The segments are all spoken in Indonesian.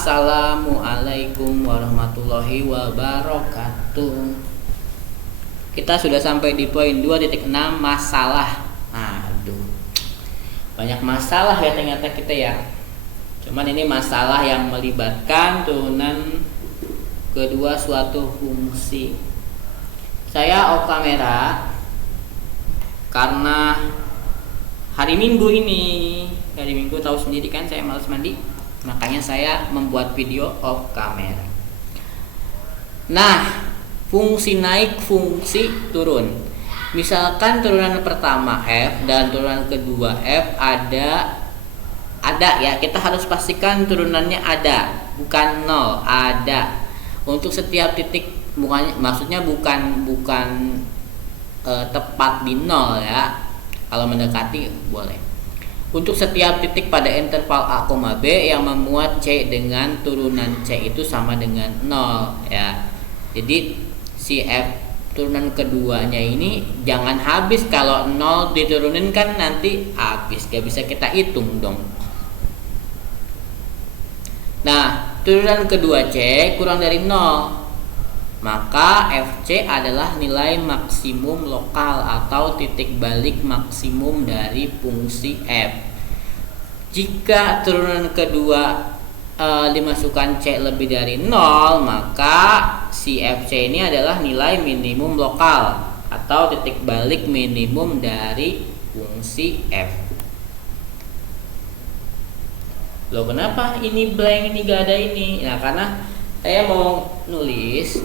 Assalamualaikum warahmatullahi wabarakatuh. Kita sudah sampai di poin 2.6 masalah. Aduh, banyak masalah ya ternyata kita ya. Cuman ini masalah yang melibatkan turunan kedua suatu fungsi. Saya off kamera karena hari Minggu tahu sendiri kan saya malas mandi, makanya saya membuat video off kamera. Nah, fungsi naik, fungsi turun. Misalkan turunan pertama F dan turunan kedua F ada ya, kita harus pastikan turunannya ada, bukan nol, ada. Untuk setiap titik, maksudnya bukan tepat di nol ya. Kalau mendekati boleh. Untuk setiap titik pada interval A, B yang memuat C dengan turunan C itu sama dengan 0 ya. Jadi si F turunan keduanya ini jangan habis. Kalau 0 diturunin kan nanti habis, gak bisa kita hitung dong. Nah, turunan kedua C kurang dari 0, maka FC adalah nilai maksimum lokal atau titik balik maksimum dari fungsi F. Jika turunan kedua dimasukkan C lebih dari 0, maka si FC ini adalah nilai minimum lokal atau titik balik minimum dari fungsi F. Loh, kenapa ini blank, ini gak ada ini? Nah, karena saya mau nulis.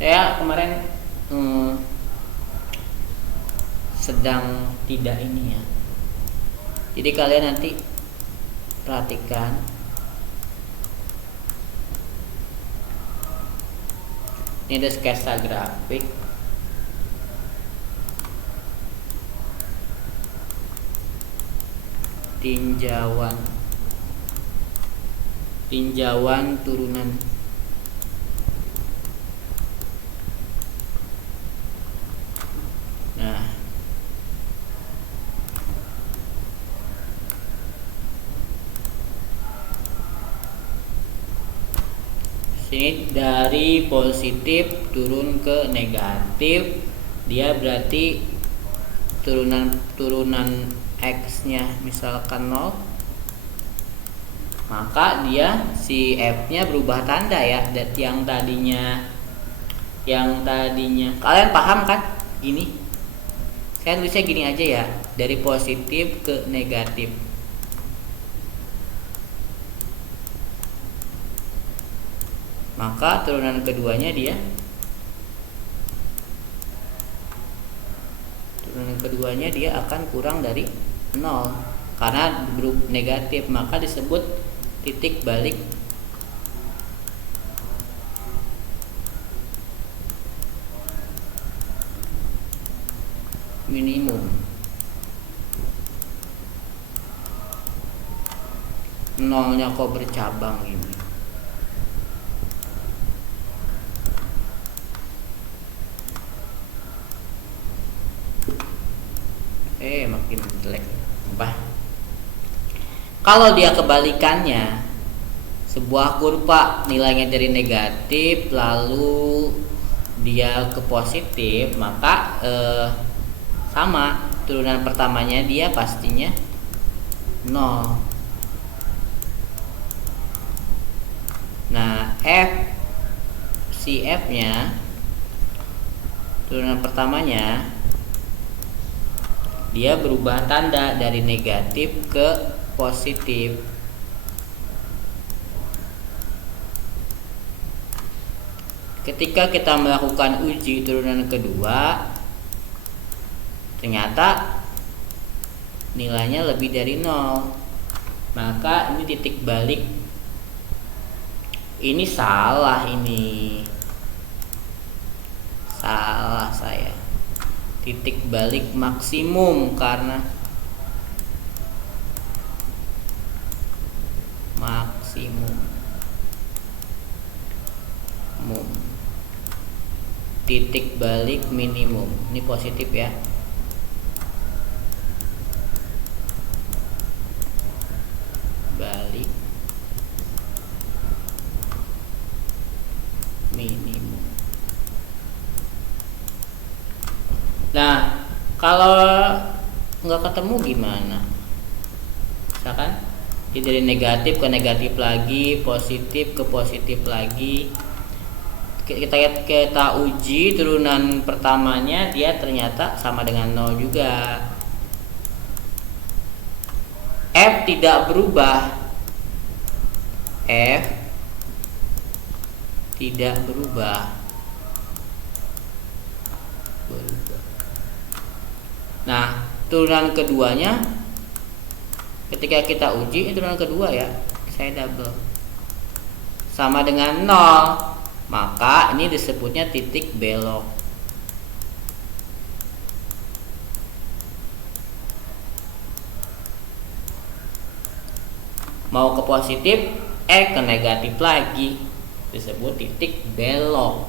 Saya kemarin sedang tidak ini ya. Jadi kalian nanti perhatikan. Ini ada sketsa grafik. Tinjauan turunan. Nah, sini dari positif turun ke negatif, dia berarti turunan X-nya misalkan 0, maka dia si F-nya berubah tanda ya. Dan yang tadinya kalian paham kan? Gini. Saya tulisnya gini aja ya, dari positif ke negatif. Maka turunan keduanya dia akan kurang dari 0 karena berubah negatif, maka disebut titik balik minimum. Nolnya kok bercabang ini. Makin jelek. Kalau dia kebalikannya, sebuah kurva nilainya dari negatif lalu dia ke positif, maka sama, turunan pertamanya dia pastinya 0. Nah, si F nya turunan pertamanya dia berubah tanda dari negatif ke positif. Ketika kita melakukan uji turunan kedua, ternyata nilainya lebih dari 0, maka ini titik balik. Ini salah, salah saya. Titik balik maksimum karena maksimum. Titik balik minimum. Ini positif ya. Balik Kalau nggak ketemu gimana? Misalkan dari negatif ke negatif lagi, positif ke positif lagi. Kita uji turunan pertamanya, dia ternyata sama dengan 0 juga. F tidak berubah. F tidak berubah. Nah, turunan keduanya ketika kita uji, turunan kedua ya, saya double sama dengan 0, maka ini disebutnya titik belok. Mau ke positif, ke negatif lagi, disebut titik belok.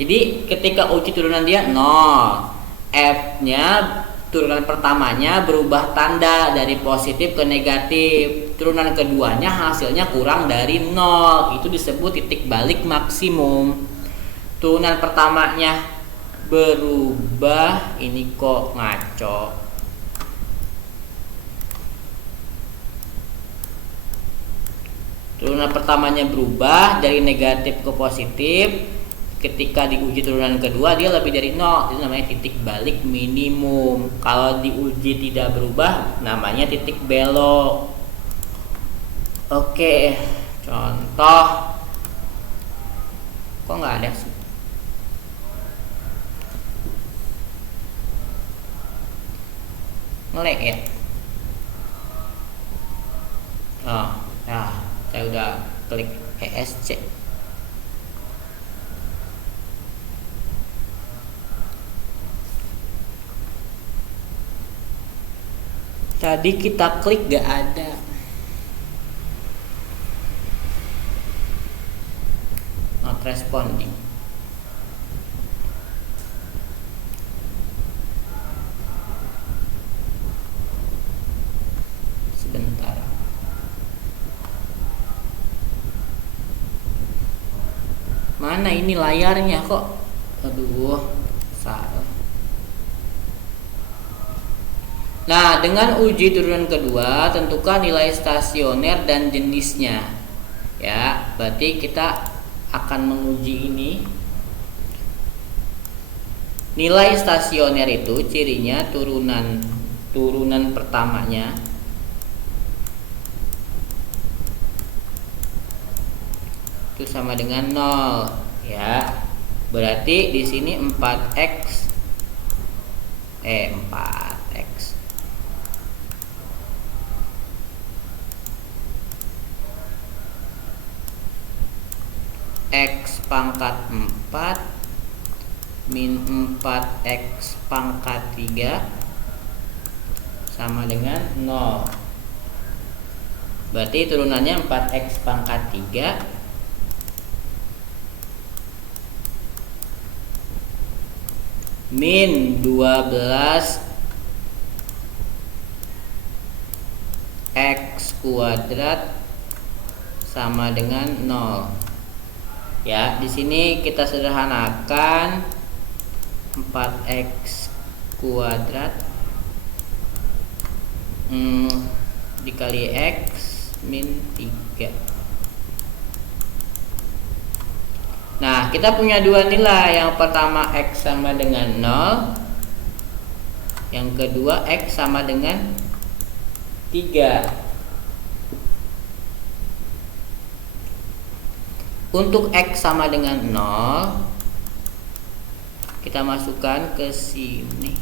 Jadi ketika uji turunan dia 0, F-nya turunan pertamanya berubah tanda dari positif ke negatif, turunan keduanya hasilnya kurang dari 0, itu disebut titik balik maksimum. Turunan pertamanya berubah, ini kok ngaco. Turunan pertamanya berubah dari negatif ke positif. Ketika diuji turunan kedua dia lebih dari 0, itu namanya titik balik minimum. Kalau diuji tidak berubah namanya titik belok. Oke, contoh. Kok nggak ada sih? Nge-lag ya? Oh, nah, saya udah klik ESC. Tadi kita klik gak ada. Not responding. Sebentar. Mana ini layarnya kok? Aduh, salah. Nah, dengan uji turunan kedua, tentukan nilai stasioner dan jenisnya. Ya, berarti kita akan menguji ini. Nilai stasioner itu cirinya turunan pertamanya itu sama dengan 0, ya. Berarti di sini 4x 4x x pangkat 4 min 4x pangkat 3 sama dengan 0. Berarti turunannya 4x pangkat 3 min 12 x kuadrat sama dengan 0. Ya, di sini kita sederhanakan 4x kuadrat dikali x min 3. Nah, kita punya dua nilai. Yang pertama x sama dengan 0, yang kedua x sama dengan 3. Untuk x sama dengan 0, kita masukkan ke sini.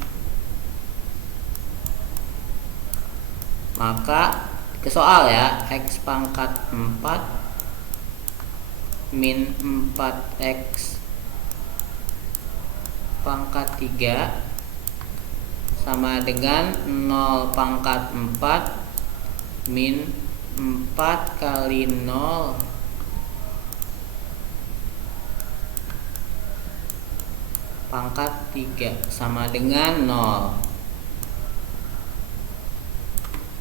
Maka ke soal ya, x pangkat 4 min 4x pangkat 3 sama dengan 0 pangkat 4 min 4 kali 0 pangkat 3 sama dengan 0.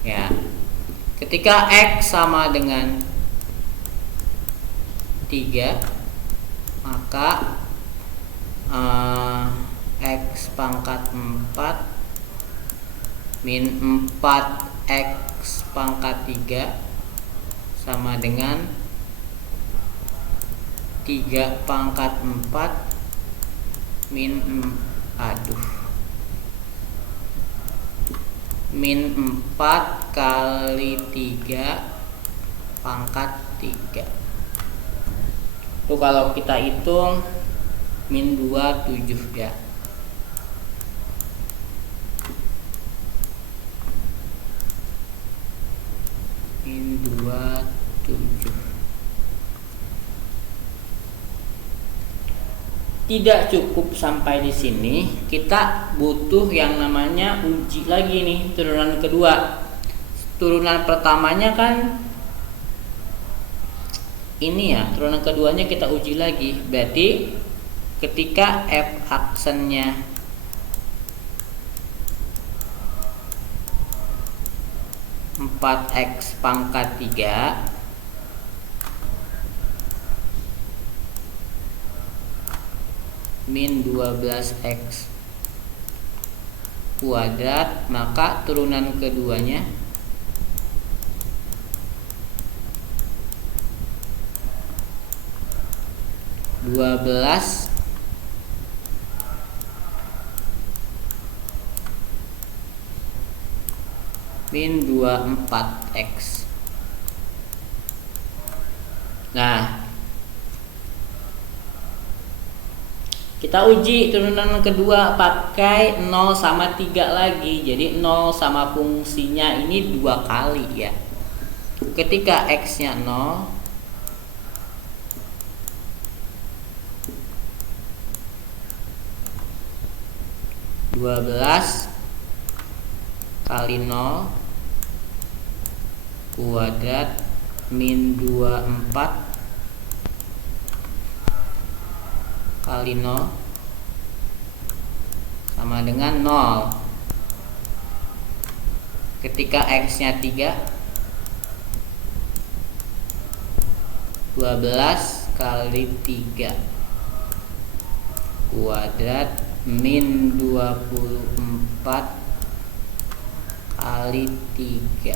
Ya. Ketika x sama dengan 3, maka X pangkat 4 min 4X pangkat 3 sama dengan 3 pangkat 4 min 4 kali 3 pangkat 3. Itu kalau kita hitung min 27 ya. Min 27. Tidak cukup sampai di sini, kita butuh yang namanya uji lagi nih, turunan kedua. Turunan pertamanya kan ini ya, turunan keduanya kita uji lagi. Berarti ketika f aksennya empat X pangkat 3 min 12X kuadrat, maka turunan keduanya dua belas min 24X. Nah, kita uji turunan kedua pakai 0 sama 3 lagi. Jadi 0 sama fungsinya ini 2 kali ya. Ketika X nya 0, dua belas kali 0 kuadrat min 24 kali 0 sama dengan 0. Ketika X nya 3, 12 kali 3 kuadrat min 24 kali 3,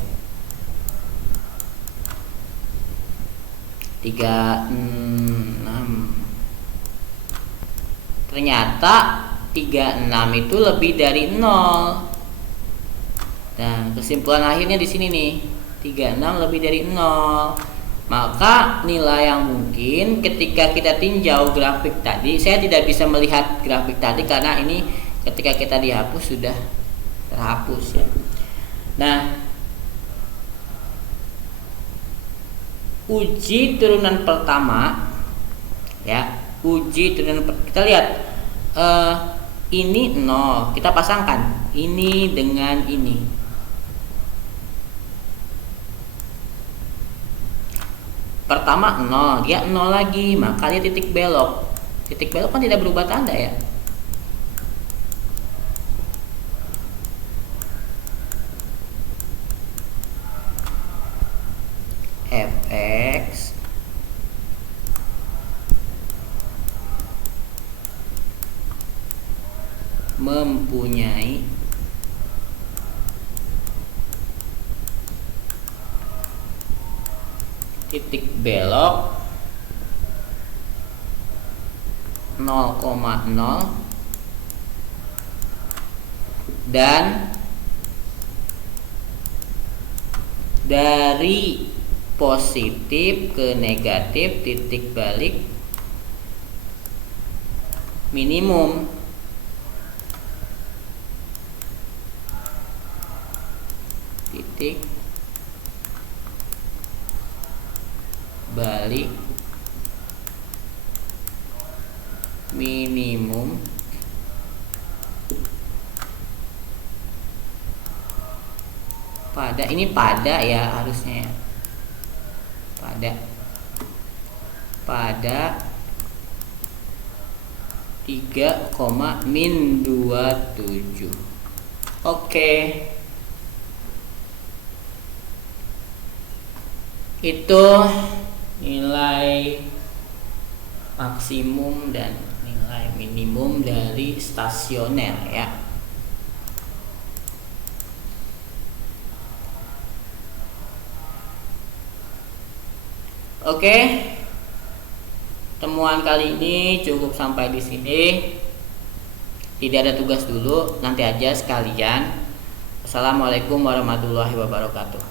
36. Ternyata 36 itu lebih dari 0. Dan kesimpulan akhirnya di sini nih, 36 lebih dari 0. Maka nilai yang mungkin ketika kita tinjau grafik tadi, saya tidak bisa melihat grafik tadi karena ini ketika kita dihapus sudah terhapus ya. Nah, uji turunan pertama ya, kita lihat ini 0, kita pasangkan ini dengan ini. Pertama 0, dia 0 lagi, maka dia titik belok. Titik belok kan tidak berubah tanda ya. Fx mempunyai titik belok 0,0 dan dari positif ke negatif titik balik minimum. Titik balik minimum pada ini pada ya, harusnya ya. Pada 3,-27. Oke. Itu nilai maksimum dan nilai minimum dari stasioner ya. Oke. Temuan kali ini cukup sampai di sini. Tidak ada tugas dulu, nanti aja sekalian. Assalamualaikum warahmatullahi wabarakatuh.